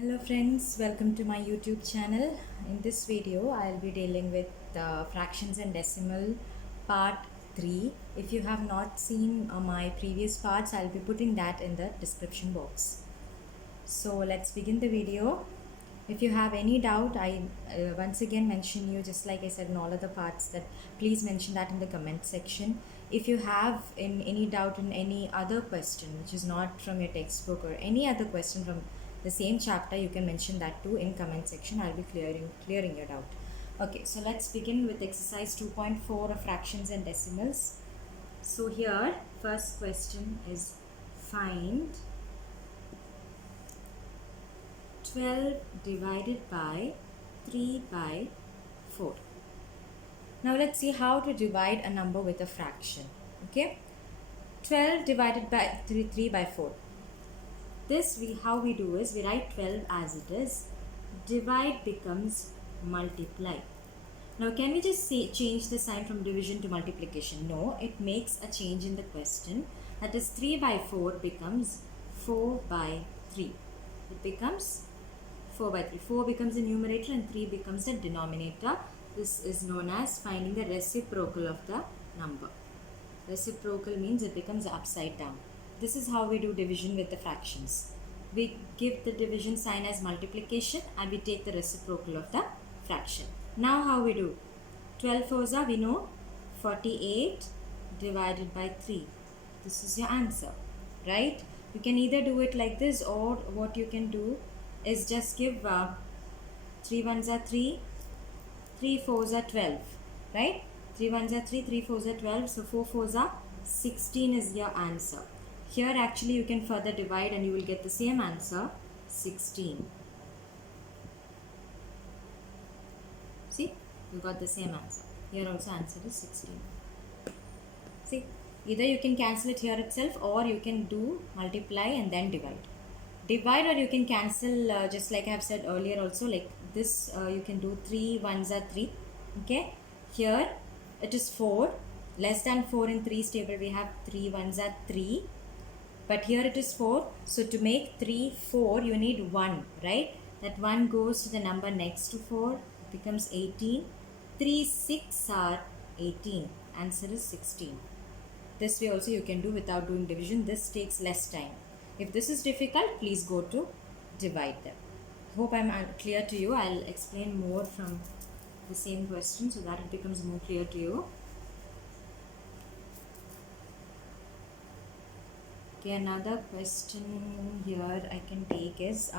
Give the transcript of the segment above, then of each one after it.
Hello friends, welcome to my YouTube channel. In this video, I'll be dealing with fractions and decimal part 3. If you have not seen my previous parts, I'll be putting that in the description box. So let's begin the video. If you have any doubt, I once again mention you, just like I said in all other parts, that please mention that in the comment section. If you have any doubt in any other question which is not from your textbook or any other question from the same chapter, you can mention that too in comment section. I'll be clearing your doubt. Okay, so let's begin with exercise 2.4 of fractions and decimals. So here, first question is find 12 divided by 3 by 4. Now let's see how to divide a number with a fraction. Okay, 12 divided by 3 by 4. This how we do is we write 12 as it is. Divide becomes multiply. Now can we just change the sign from division to multiplication? No, it makes a change in the question. That is 3 by 4 becomes 4 by 3. It becomes 4 by 3. 4 becomes the numerator and 3 becomes the denominator. This is known as finding the reciprocal of the number. Reciprocal means it becomes upside down. This is how we do division with the fractions. We give the division sign as multiplication and we take the reciprocal of the fraction. Now how we do? 12 fours are, we know, 48 divided by 3. This is your answer, right? You can either do it like this, or what you can do is just give 3 ones are 3, 3 fours are 12, right? 3 ones are 3, 3 fours are 12, so 4 fours are 16 is your answer. Here actually you can further divide and you will get the same answer, 16. See, you got the same answer. Here also answer is 16. See, either you can cancel it here itself, or you can do multiply and then divide. Divide, or you can cancel just like I have said earlier also, like this you can do 3 ones are 3. Okay, here it is 4, less than 4 in 3's table we have 3 ones are 3, but here it is 4. So to make 3 4 you need 1, right? That 1 goes to the number next to 4, it becomes 18. 3 6 are 18, answer is 16. This way also you can do without doing division. This takes less time. If this is difficult, please go to divide them. Hope I'm clear to you. I'll explain more from the same question so that it becomes more clear to you. Okay, another question here I can take is,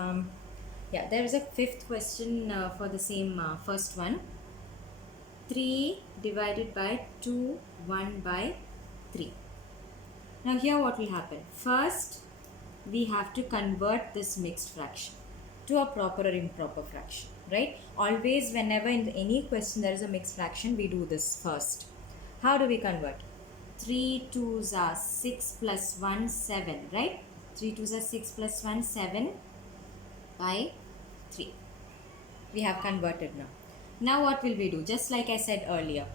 there is a fifth question for the same first one. 3 divided by 2, 1 by 3. Now here what will happen? First, we have to convert this mixed fraction to a proper or improper fraction, right? Always whenever in any question there is a mixed fraction, we do this first. How do we convert? 3 2s are 6 plus 1 7, right? 3 2s are 6 plus 1 7 by 3. We have converted now. Now what will we do? Just like I said earlier,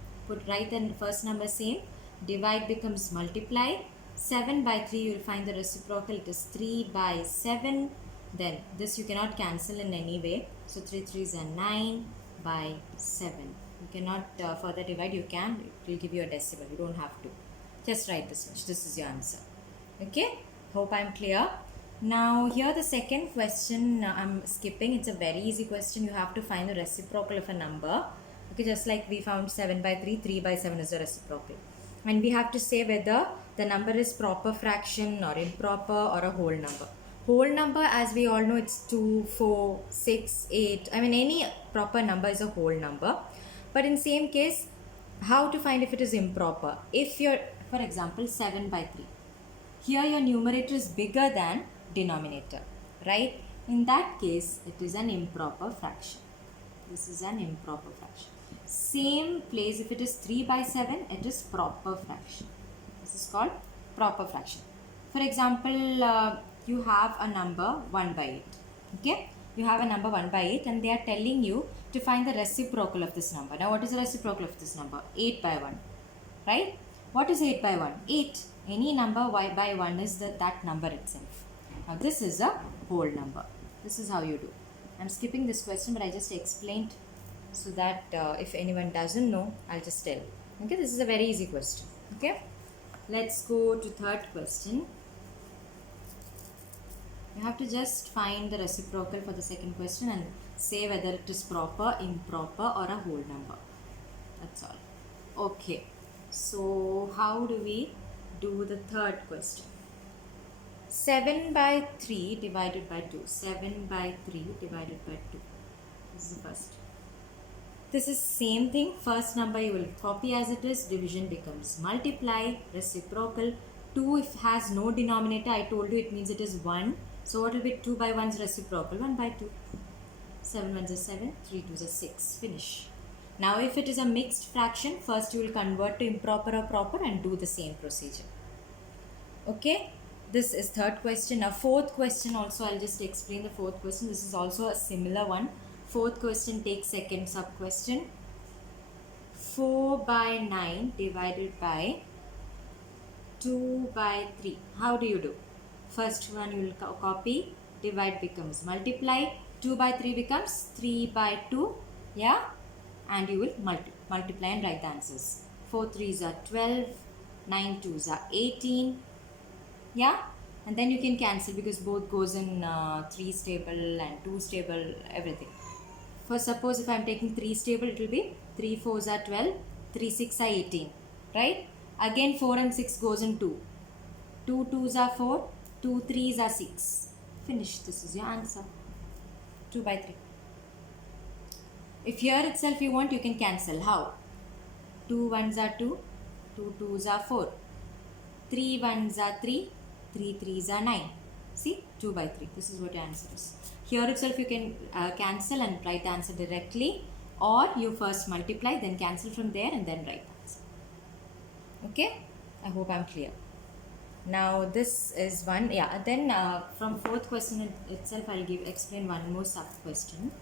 write the first number same, divide becomes multiply. 7 by 3 you will find the reciprocal, it is 3 by 7. Then this you cannot cancel in any way, so 3 3s are 9 by 7. You cannot further divide. You can, it will give you a decimal, you don't have to. Just write this much. This is your answer. Okay, hope I'm clear. Now here the second question I'm skipping. It's a very easy question. You have to find the reciprocal of a number. Okay, just like we found 7 by 3, 3 by 7 is the reciprocal. And we have to say whether the number is proper fraction or improper or a whole number. Whole number, as we all know, it's 2, 4, 6, 8. I mean, any proper number is a whole number. But in same case, how to find if it is improper? If you're, for example, 7 by 3. Here your numerator is bigger than denominator, right? In that case, it is an improper fraction. This is an improper fraction. Same place, if it is 3 by 7, it is proper fraction. This is called proper fraction. For example, you have a number 1 by 8. Okay? You have a number 1 by 8 and they are telling you to find the reciprocal of this number. Now, what is the reciprocal of this number? 8 by 1. Right? What is 8 by 1? 8. Any number y by 1 is that number itself. Now, this is a whole number. This is how you do. I'm skipping this question, but I just explained so that if anyone doesn't know, I'll just tell. Okay, this is a very easy question. Okay, let's go to third question. You have to just find the reciprocal for the second question and say whether it is proper, improper, or a whole number. That's all. Okay, so how do we do the third question? 7 by 3 divided by 2. 7 by 3 divided by 2. This is the first. This is same thing. First number you will copy as it is. Division becomes multiply. Reciprocal. 2 if has no denominator. I told you it means it is 1. So what will be 2 by 1's reciprocal? 1 by 2. 7 1s are 7. 3 2s are 6. Finish. Now if it is a mixed fraction, first you will convert to improper or proper and do the same procedure. Okay. This is third question. Now fourth question also, I'll just explain the fourth question. This is also a similar one. Fourth question, take second sub question. 4 by 9 divided by 2 by 3. How do you do? First one you will copy, divide becomes multiply, 2 by 3 becomes 3 by 2, yeah, and you will multiply and write the answers. 4 3s are 12, 9 2s are 18, yeah, and then you can cancel because both goes in 3's table and 2's table, everything. For suppose if I am taking 3's table, it will be 3 4s are 12, 3 6 are 18, right? Again 4 and 6 goes in 2, 2 2s are 4, 2 3s are 6. Finish. This is your answer. 2 by 3. If here itself you want, you can cancel. How? 2 1s are 2, 2 2s are 4, 3 1s are 3, 3 3s are 9. See, 2 by 3. This is what your answer is. Here itself you can cancel and write the answer directly, or you first multiply, then cancel from there and then write the answer. Okay? I hope I'm clear. Now this is one, yeah, then from fourth question itself I'll explain one more sub question.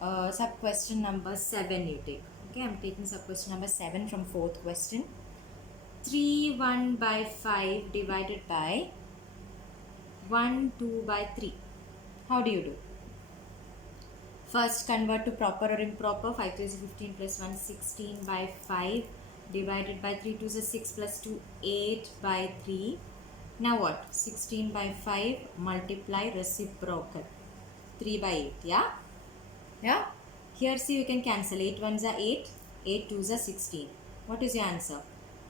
Sub question number 7 you take. Okay, I'm taking sub question number 7 from fourth question. 3 1 by 5 divided by 1 2 by 3. How do you do? First convert to proper or improper. 5 3 is 15 plus 1 16 by 5 divided by 3 2 is 6 plus 2 8 by 3. Now what? 16 by 5 multiply reciprocal. 3 by 8, yeah? Yeah? Here see you can cancel. 8 1s are 8, 8 2s are 16. What is your answer?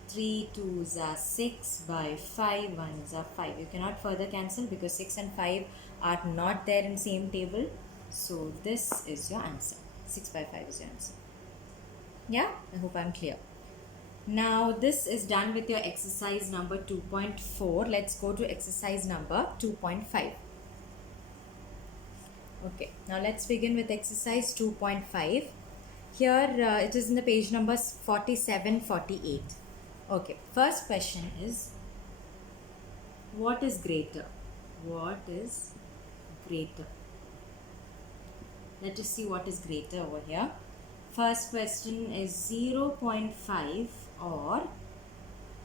3 2s are 6 by 5 1s are 5. You cannot further cancel because 6 and 5 are not there in same table. So this is your answer. 6 by 5 is your answer. Yeah? I hope I'm clear. Now this is done with your exercise number 2.4. Let's go to exercise number 2.5. Okay, now let's begin with exercise 2.5. Here it is in the page numbers 47, 48. Okay, first question is, what is greater? What is greater? Let us see what is greater over here. First question is 0.5 or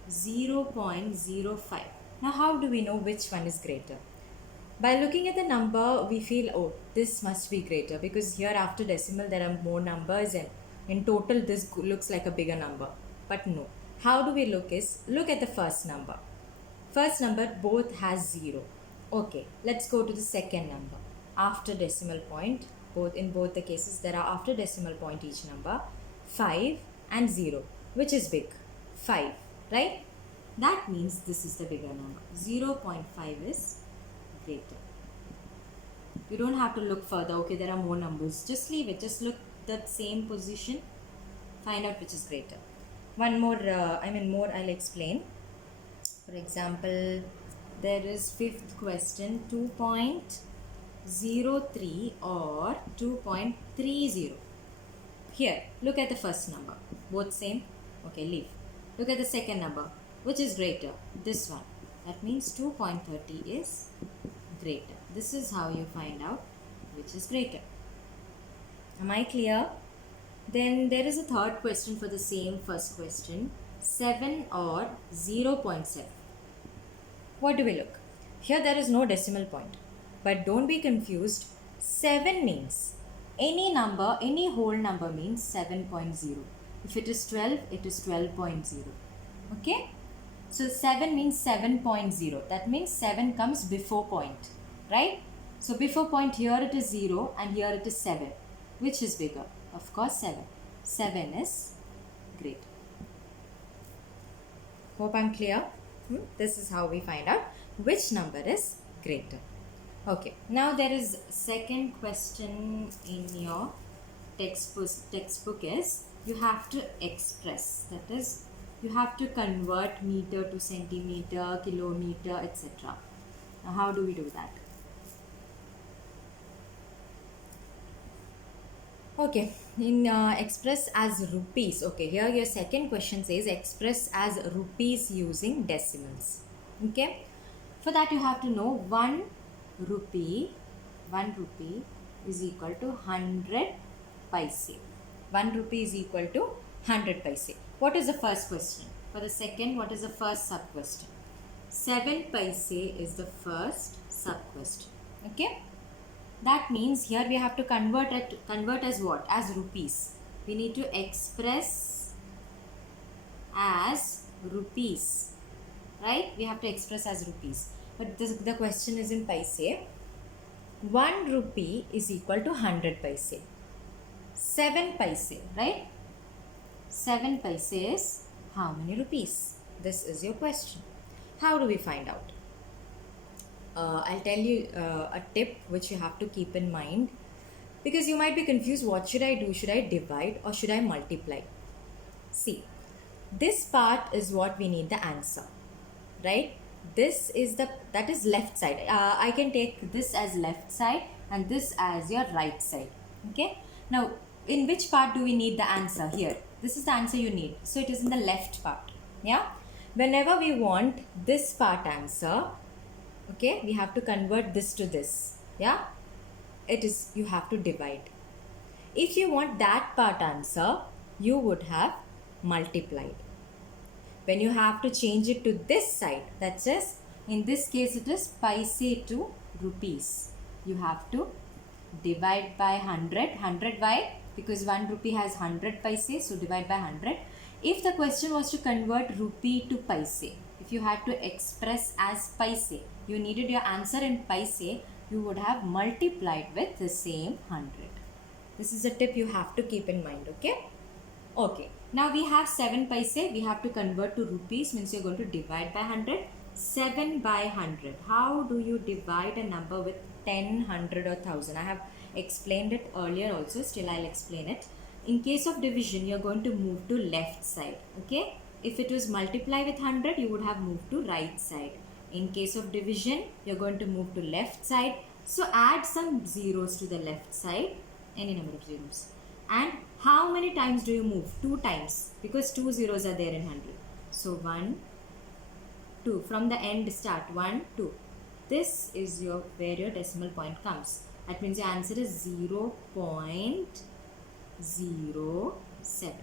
0.05. Now how do we know which one is greater? By looking at the number, we feel, oh, this must be greater because here after decimal there are more numbers and in total this looks like a bigger number. But no. How do we look is, look at the first number. First number both has 0. Okay, let's go to the second number. After decimal point, in both the cases there are after decimal point each number, 5 and 0. Which is big? 5, right? That means this is the bigger number. 0.5 is greater. You don't have to look further. Okay, there are more numbers. Just leave it. Just look that same position. Find out which is greater. One more, more I'll explain. For example, there is fifth question, 2.03 or 2.30. Here, look at the first number. Both same. Okay, leave. Look at the second number. Which is greater? This one. That means 2.30 is greater. This is how you find out which is greater. Am I clear? Then there is a third question for the same first question. 7 or 0.7. What do we look? Here there is no decimal point. But don't be confused. 7 means any number, any whole number means 7.0. If it is 12, it is 12.0. Okay? So 7 means 7.0. That means 7 comes before point. Right? So before point, here it is 0 and here it is 7. Which is bigger? Of course 7. 7 is great. Hope I'm clear. This is how we find out which number is greater. Okay, now there is second question in your textbook is you have to express, that is you have to convert meter to centimeter, kilometer, etc. Now how do we do that? Okay, in express as rupees. Okay, here your second question says express as rupees using decimals. Okay, for that you have to know 1 rupee is equal to 100 paise. 1 rupee is equal to 100 paise. What is the first question? For the second, what is the first sub question? 7 paise is the first sub question. Okay. That means here we have to convert as what? As rupees. We need to express as rupees. Right? We have to express as rupees. But the question is in paise. 1 rupee is equal to 100 paise. 7 paise, right? 7 paise is how many rupees? This is your question. How do we find out? I'll tell you a tip which you have to keep in mind, because you might be confused. What should I do? Should I divide or should I multiply? See, this part is what we need the answer, right? This is that is left side. I can take this as left side and this as your right side. Okay. Now, in which part do we need the answer? Here. This is the answer you need. So it is in the left part. Yeah. Whenever we want this part answer, okay, we have to convert this to this. Yeah. It is, you have to divide. If you want that part answer, you would have multiplied. When you have to change it to this side, that's just, in this case it is paise to rupees. You have to divide by 100. 100 by, because 1 rupee has 100 paise, so divide by 100. If the question was to convert rupee to paise, if you had to express as paise, you needed your answer in paise, you would have multiplied with the same 100. This is a tip you have to keep in mind, okay? Okay, now we have 7 paise, we have to convert to rupees, means you're going to divide by 100. 7 by 100. How do you divide a number with 10, 100 or 1000? I have explained it earlier also, still I'll explain it. In case of division, you're going to move to left side, okay? If it was multiply with 100, you would have moved to right side. In case of division, you're going to move to left side. So add some zeros to the left side, any number of zeros. And how many times do you move? 2 times, because 2 zeros are there in 100. So 1, 2. From the end start, 1, 2. This is where your decimal point comes. That means your answer is 0.07.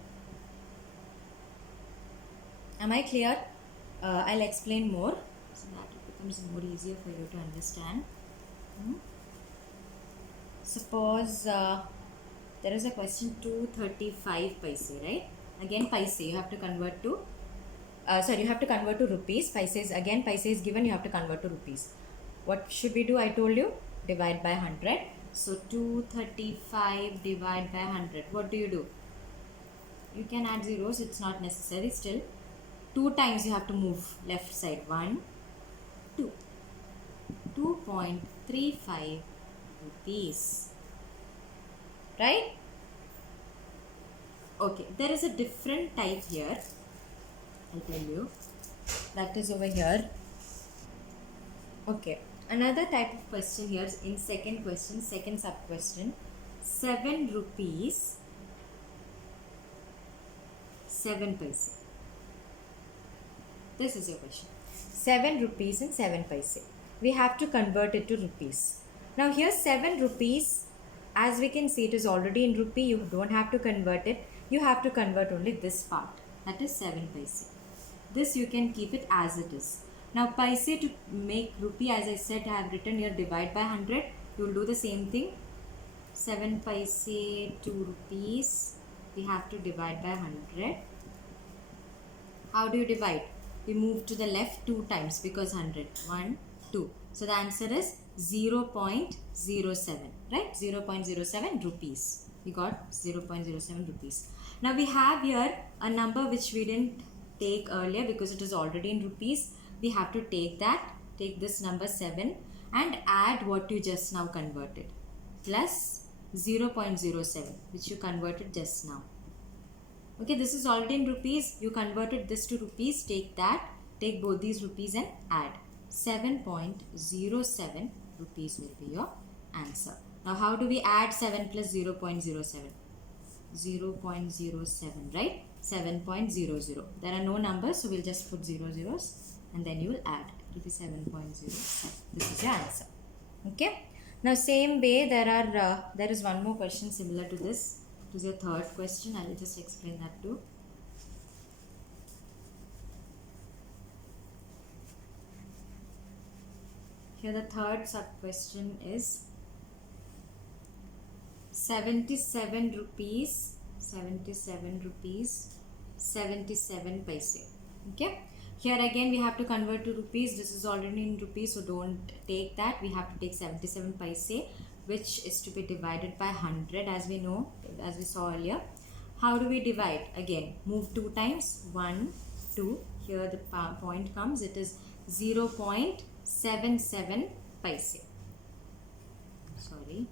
Am I clear? I'll explain more so that it becomes more easier for you to understand. Suppose there is a question 235 paise, right? Again paise, you have to convert to you have to convert to rupees. Paise is given, you have to convert to rupees. What should we do? I told you, divide by 100. So 235 divide by 100. What do? You can add zeros, it's not necessary. Still 2 times you have to move left side. 1, 2. 2.35 rupees. Right? Okay, there is a different type here. I'll tell you. That is over here. Okay, another type of question here is in second question, second sub question. 7 rupees, 7 paise. This is your question. 7 rupees and 7 paise. We have to convert it to rupees. Now here 7 rupees, as we can see, it is already in rupee. You don't have to convert it. You have to convert only this part. That is 7 paise. This you can keep it as it is. Now paise to make rupee, as I said, I have written here divide by 100. You will do the same thing. 7 paise to rupees, we have to divide by 100. How do you divide? We move to the left 2 times because 100. 1, 2. So the answer is 0.07, right? 0.07 rupees. We got 0.07 rupees. Now we have here a number which we didn't take earlier because it is already in rupees. We have to take that, take this number 7 and add what you just now converted plus 0.07 which you converted just now. Okay, this is already in rupees. You converted this to rupees. Take that. Take both these rupees and add. 7.07 rupees will be your answer. Now, how do we add 7 plus 0.07? 0.07, right? 7.00. There are no numbers, so we'll just put 0 zeros and then you will add. It will be 7.07. This is your answer. Okay. Now, same way, there is one more question similar to this. It is your third question. I will just explain that too. Here the third sub question is 77 rupees 77 paise. Okay. Here again we have to convert to rupees. This is already in rupees, so don't take that. We have to take 77 paise, which is to be divided by 100, as we know, as we saw earlier. How do we divide? Again, move 2 times. 1, 2. Here the point comes. It is 0.77 paise. Sorry.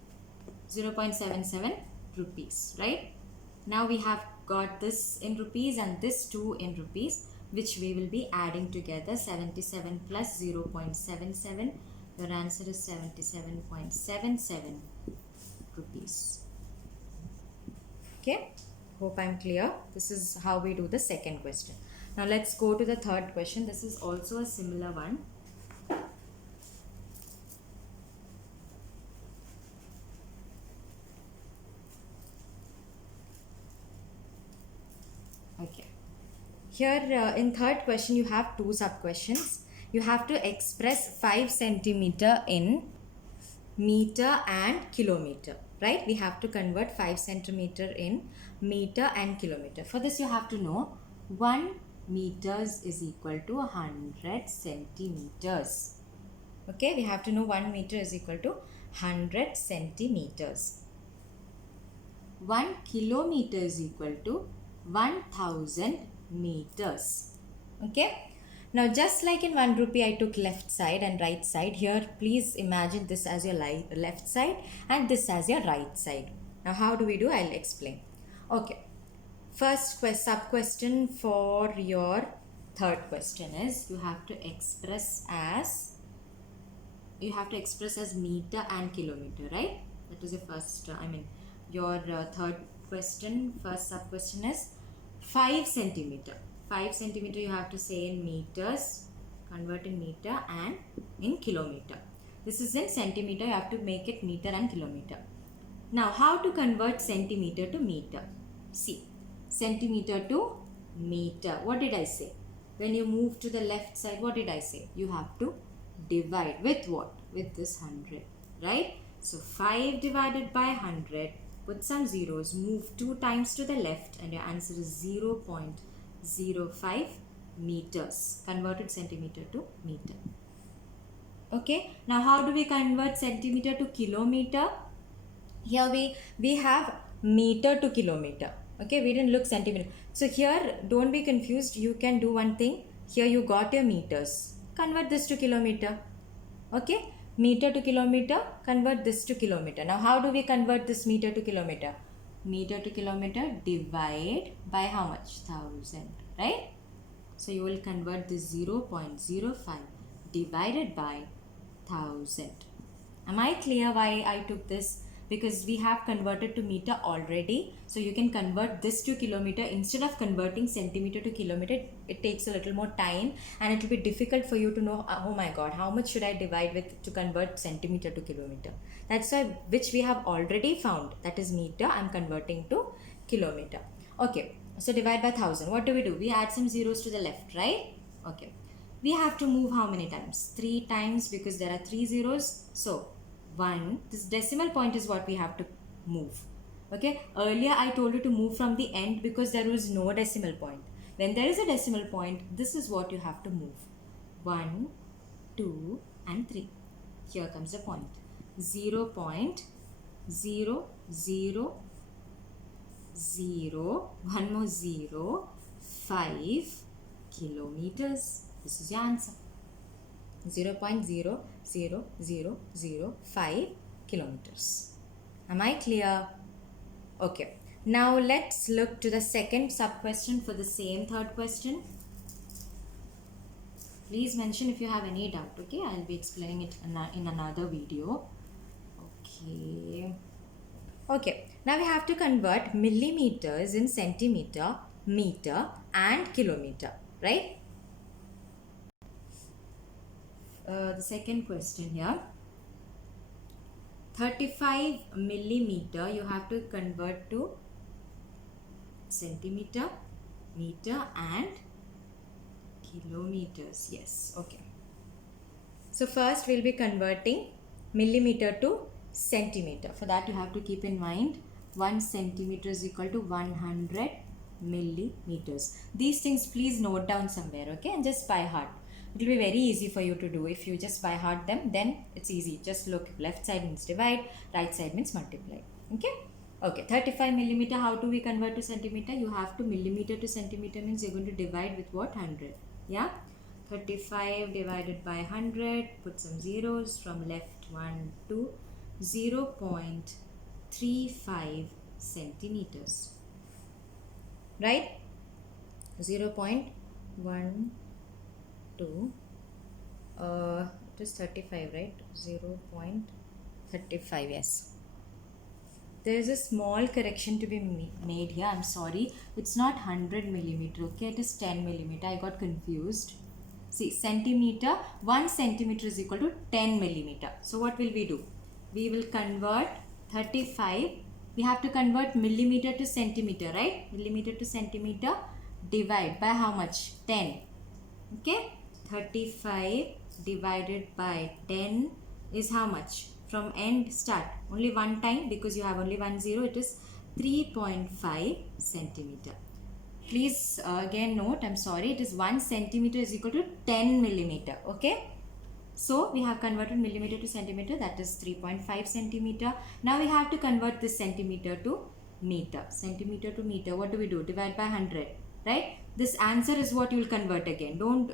0.77 rupees, right? Now we have got this in rupees and this too in rupees, which we will be adding together. 77 plus 0.77. Your answer is 77.77 rupees. Okay, hope I'm clear. This is how we do the second question. Now let's go to the third question. This is also a similar one. Okay. Here in third question you have 2 sub questions. You have to express 5 centimeter in meter and kilometer, right? We have to convert 5 centimeter in meter and kilometer. For this you have to know 1 meters is equal to 100 centimeters. Okay, we have to know 1 meter is equal to 100 centimeters. 1 kilometer is equal to 1000 meters. Okay. Now just like in 1 rupee I took left side and right side, here please imagine this as your left side and this as your right side. Now how do we do? I'll explain. Okay. First sub question for your third question is you have to express as meter and kilometer, right? That is your first, your third question, first sub question is 5 centimeter. 5 centimeter you have to say in meters, convert in meter and in kilometer. This is in centimeter, you have to make it meter and kilometer. Now how to convert centimeter to meter? See, centimeter to meter. What did I say? When you move to the left side, what did I say? You have to divide with what? With this 100, right? So 5 divided by 100, put some zeros, move 2 times to the left and your answer is 0.05 meters. Converted centimeter to meter. Okay. Now how do we convert centimeter to kilometer? Here we have meter to kilometer. Okay, we didn't look centimeter. So here don't be confused. You can do one thing. Here you got your meters. Convert this to kilometer. Okay. Meter to kilometer, convert this to kilometer. Now how do we convert this meter to kilometer? Meter to kilometer divide by how much? 1000, right? So you will convert this 0.05 divided by 1000. Am I clear why I took this? Because we have converted to meter already. So you can convert this to kilometer. Instead of converting centimeter to kilometer, it takes a little more time and it will be difficult for you to know, oh my god, how much should I divide with to convert centimeter to kilometer. That's why, which we have already found, that is meter, I'm converting to kilometer. Okay, so divide by 1000. What do? We add some zeros to the left, right? Okay. we have to move how many times? 3 times, because there are 3 zeros. So 1, this decimal point is what we have to move. Okay, earlier I told you to move from the end because there was no decimal point. When there is a decimal point, this is what you have to move. 1, 2 and 3. Here comes the point. 0.000, one more 0, 5 kilometers. This is your answer. 0.00005 kilometers. Am I clear? Okay. Now let's look to the second sub question for the same third question. Please mention if you have any doubt. Okay, I'll be explaining it in another video. Okay, now we have to convert millimeters in centimeter, meter and kilometer, right? The second question here, 35 millimeter you have to convert to centimeter, meter and kilometers. Yes, okay. So first we'll be converting millimeter to centimeter. For that you have to keep in mind 1 centimeter is equal to 100 millimeters. These things please note down somewhere, okay, and just by heart. It will be very easy for you to do. If you just by heart them, then it's easy. Just look, left side means divide, right side means multiply. Okay. Okay, 35 millimeter, how do we convert to centimeter? You have to, millimeter to centimeter means you're going to divide with what? 100. Yeah. 35 divided by 100, put some zeros from left 1 to 0.35 centimeters. Right? 0.1 to it is 35, right? 0.35, yes. There is a small correction to be made here. I'm sorry. It's not 100 millimeter, okay? It is 10 millimeter. I got confused. See, centimeter, 1 centimeter is equal to 10 millimeter. So what will we do? We will convert 35. We have to convert millimeter to centimeter, right? Millimeter to centimeter. Divide by how much? 10. Okay? 35 divided by 10 is how much? From end start. Only one time because you have only 1 0. It is 3.5 centimeter. Please again note, I'm sorry, it is 1 centimeter is equal to 10 millimeter. Okay. So we have converted millimeter to centimeter, that is 3.5 centimeter. Now we have to convert this centimeter to meter. Centimeter to meter, what do we do? Divide by 100, right? This answer is what you will convert again. Don't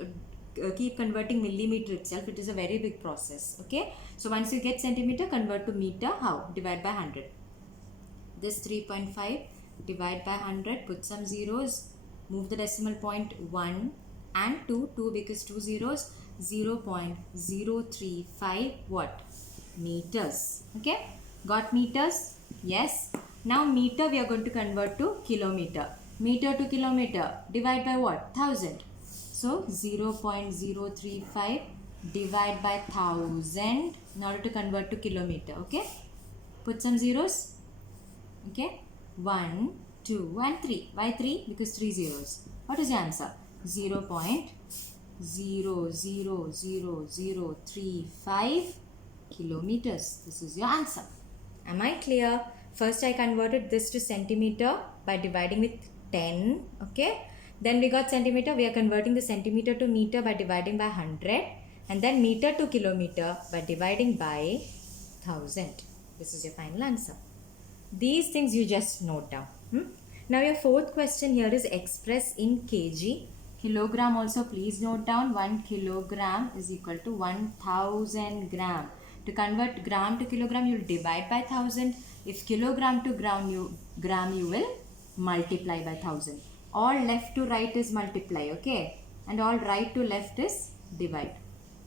keep converting millimeter itself. It is a very big process. Okay. So once you get centimeter, convert to meter. How? Divide by 100. This 3.5 divide by 100, put some zeros, move the decimal point 1 and 2 because 2 zeros, 0.035 what? Meters. Okay, got meters? Yes. Now meter we are going to convert to kilometer. Meter to kilometer, divide by what? 1000. So 0.035 divide by 1000 in order to convert to kilometer. Okay, put some zeros. Okay, 1, 2 and 3. Why 3? Because 3 zeros. What is the answer? 0.00035 kilometers. This is your answer. Am I clear? First I converted this to centimeter by dividing with 10. Okay. Then we got centimeter. We are converting the centimeter to meter by dividing by 100. And then meter to kilometer by dividing by 1000. This is your final answer. These things you just note down. Now your fourth question here is express in kg. Kilogram also please note down. 1 kilogram is equal to 1000 gram. To convert gram to kilogram, you will divide by 1000. If kilogram to gram you will multiply by 1000. All left to right is multiply, okay? And all right to left is divide.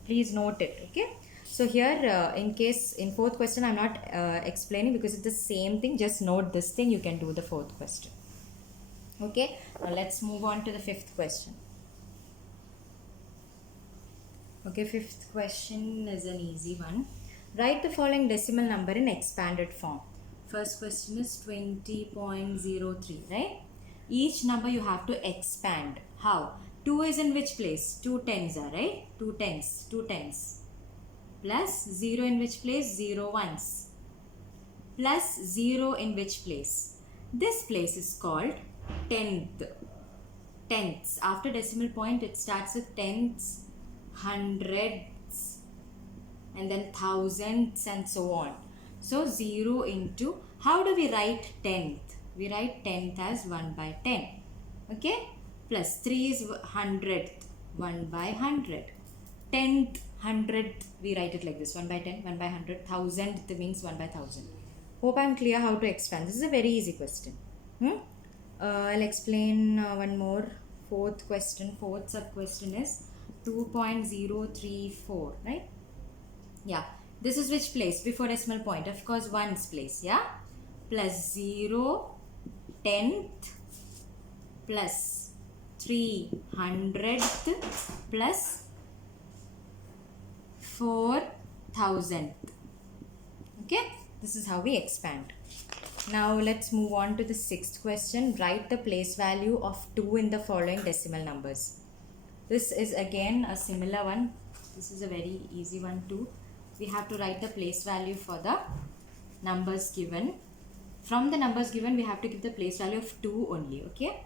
Please note it, okay? So here in fourth question I'm not explaining because it's the same thing. Just note this thing, you can do the fourth question. Okay, now let's move on to the fifth question. Okay, fifth question is an easy one. Write the following decimal number in expanded form. First question is 20.03, right? Each number you have to expand. How? 2 is in which place? 2 tens are, right? 2 tens. 2 tens. Plus 0 in which place? 0 ones. Plus 0 in which place? This place is called tenth. Tenths. After decimal point, it starts with tenths, hundreds, and then thousands, and so on. So 0 into, how do we write tenth? We write tenth as 1 by 10. Okay? Plus 3 is hundredth, 1 by 100. Tenth, hundredth, we write it like this, 1 by 10, 1 by 100. Thousandth means 1 by 1000. Hope I am clear how to expand. This is a very easy question. I'll explain one more. Fourth sub question is 2.034, right? Yeah, this is which place before decimal point? Of course, ones place, yeah? Plus 0, tenth, plus 300th, plus 4000th. Okay, this is how we expand. Now let's move on to the sixth question. Write the place value of 2 in the following decimal numbers. This is again a similar one. This is a very easy one too. We have to write the place value for the numbers given. From the numbers given, we have to give the place value of 2 only. Okay.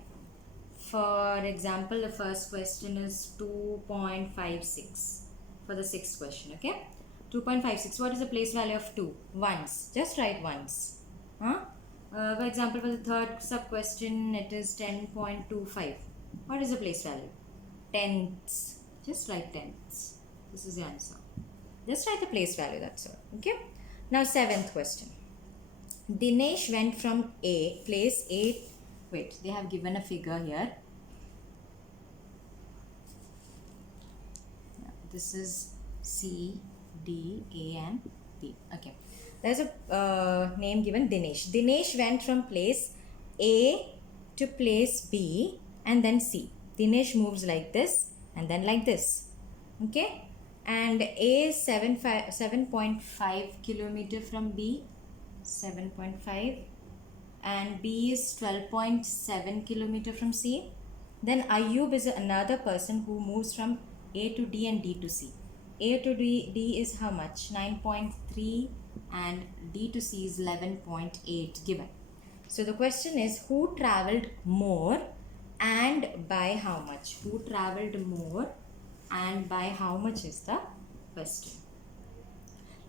For example, the first question is 2.56 for the sixth question. Okay. 2.56. What is the place value of 2? Ones. Just write ones. For example, for the third sub question, it is 10.25. What is the place value? Tenths. Just write tenths. This is the answer. Just write the place value, that's all. Okay. Now, seventh question. Dinesh went from place A. Wait, they have given a figure here. This is C, D, A, and B. Okay. There's a name given Dinesh. Dinesh went from place A to place B and then C. Dinesh moves like this and then like this. Okay. And A is 7.5 kilometer from B. 7.5. And B is 12.7 kilometer from C. Then Ayub is another person who moves from A to D and D to C. A to D is how much? 9.3 and D to C is 11.8 given. So the question is, who travelled more and by how much? Who travelled more and by how much is the question.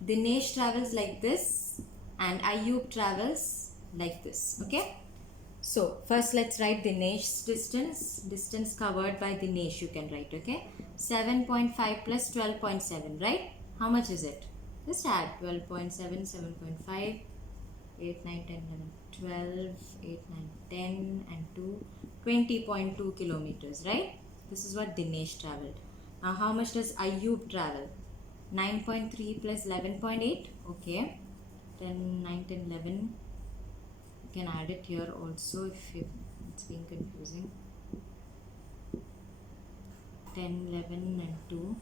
Dinesh travels like this and Ayub travels like this. Okay. So first let's write Dinesh's distance. Distance covered by Dinesh you can write. Okay. 7.5 plus 12.7, right? How much is it? Just add 12.7, 7.5, 8, 9, 10, 11, 12, 8, 9, 10 and 2, 20.2 kilometers, right? This is what Dinesh travelled. Now how much does Ayub travel? 9.3 plus 11.8, okay. 10, 9, 10, 11. You can add it here also if it's being confusing. 10, 11 and 2.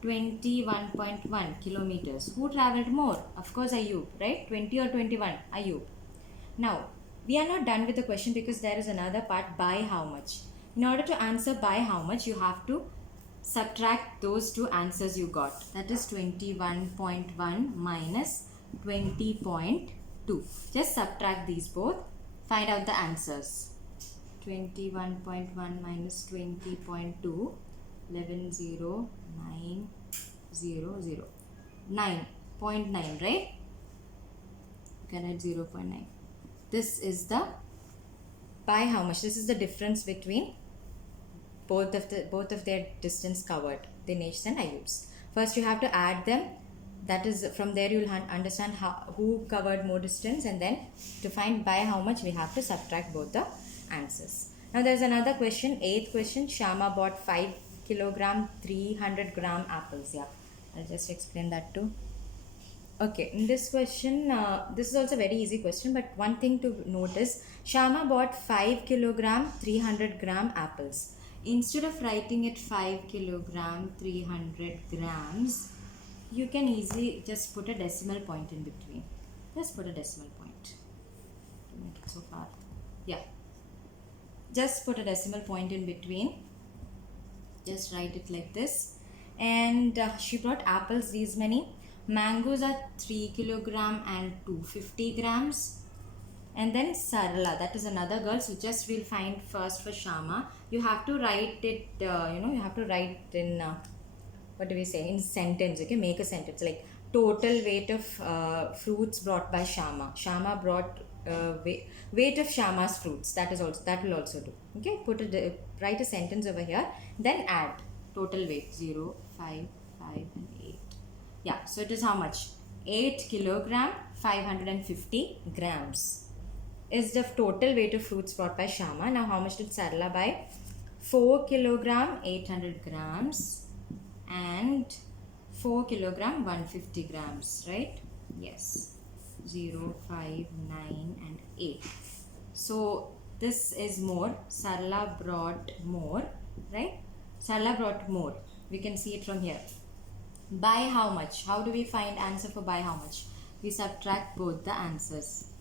21.1 kilometers. Who travelled more? Of course Ayub, right? 20 or 21? Ayub. Now, we are not done with the question because there is another part, by how much. In order to answer by how much, you have to subtract those two answers you got. That is 21.1 minus 20.2. Just subtract these both. Find out the answers. 21.1 minus 20.2. 11, 0, 9, 0, 0. 9.9, right? You can add 0.9. This is the by how much. This is the difference between both of their distance covered, Dinesh and Ayub's. First you have to add them. That is, from there you will understand who covered more distance, and then to find by how much we have to subtract both the answers. Now there is another question, 8th question. Shama bought 5 kilogram 300 gram apples. Yeah, I'll just explain that too. Okay, in this question, this is also a very easy question, but one thing to note is Shama bought 5 kilogram 300 gram apples. Instead of writing it 5 kilogram 300 grams, you can easily just put a decimal point in between. Just put a decimal point to make it so far. Yeah, just put a decimal point in between just write it like this. And she brought apples these many. Mangoes are 3 kilogram and 250 grams. And then Sarla, that is another girl. So just we'll find first for Shama. You have to write it, you have to write in, what do we say, in sentence, okay? Make a sentence like total weight of fruits brought by Shama. Shama brought weight of Shama's fruits. That is also, that will also do. Okay, write a sentence over here. Then add total weight 0, 5, 5 and 8. Yeah, so it is how much? 8 kilogram 550 grams is the total weight of fruits brought by Shama. Now how much did Sarla buy? 4 kilogram 800 grams and 4 kilogram 150 grams, right? Yes. 0, 5, 9 and 8. So this is more. Sarla brought more, right? Sarla brought more. We can see it from here. By how much? How do we find answer for by how much? We subtract both the answers.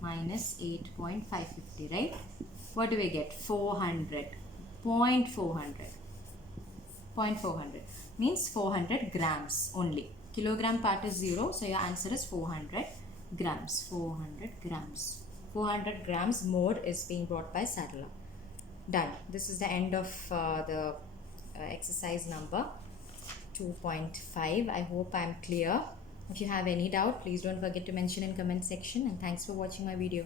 Minus 8.550, right? What do we get? 400. 0.400. 0.400 means 400 grams only. Kilogram part is 0, so your answer is 400 grams. 400 grams. 400 grams more is being brought by Sarla. Done. This is the end of the exercise number 2.5. I hope I am clear. If you have any doubt, please don't forget to mention in comment section, and thanks for watching my video.